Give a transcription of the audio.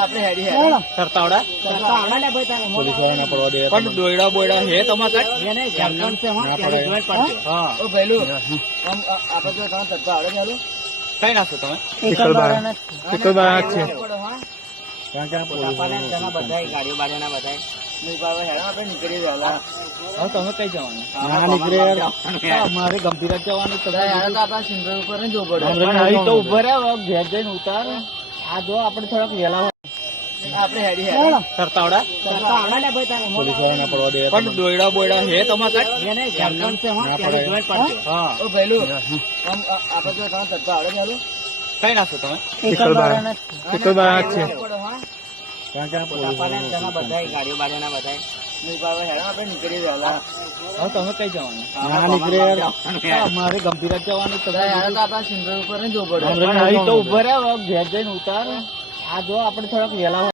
આપણે હેડી હેડી સરતાવડા પોલીસ વાળા ના પડવા દે. પણ દોયડા બોયડા હે તમારા હા ઓ ભઈલું આમ આપણે તો કામ કરતા આવડે ચાલુ કઈ નાખો તમે ઇકબાલ છે. કારણ કે આ પોલીસ ગાડીઓ બાડીઓના બધા નહીં બાબા હેડા આપણે નીકળી વહેલા હવે તમે કઈ જવાનું ના નીકળે યાર. મારે ગંભીર જ જવાનું તો હેડા તો આપણા સિંગર ઉપર ને જવું પડે આપણે અહીં તો ઉભો રહ્યા ઘેર જઈને ઉતાર આ જો આપણે થોડાક વેલા આપણે હેડી હેડી સરતાવડા પોલીસ વાળા ના પડવા દે. પણ દોયડા બોયડા હે તમારા હા ઓ ભઈલું આમ આપણે તો કામ કરતા આવડે ચાલુ કઈ નાખો તમે ઇકબાલ છે. કારણ કે આ પોલીસ ગાડીઓ બાડીઓના બધા નહીં બાબા હેડા આપણે નીકળી વહેલા હવે તમે કઈ જવાનું ના નીકળે યાર. મારે ગંભીર જ જવાનું તો હેડા તો આપણા સિંગર ઉપર ને જવું પડે અહીં તો ઉભો રહ્યા ઘેર જઈને ઉતાર આ જો આપણે થોડાક વેલા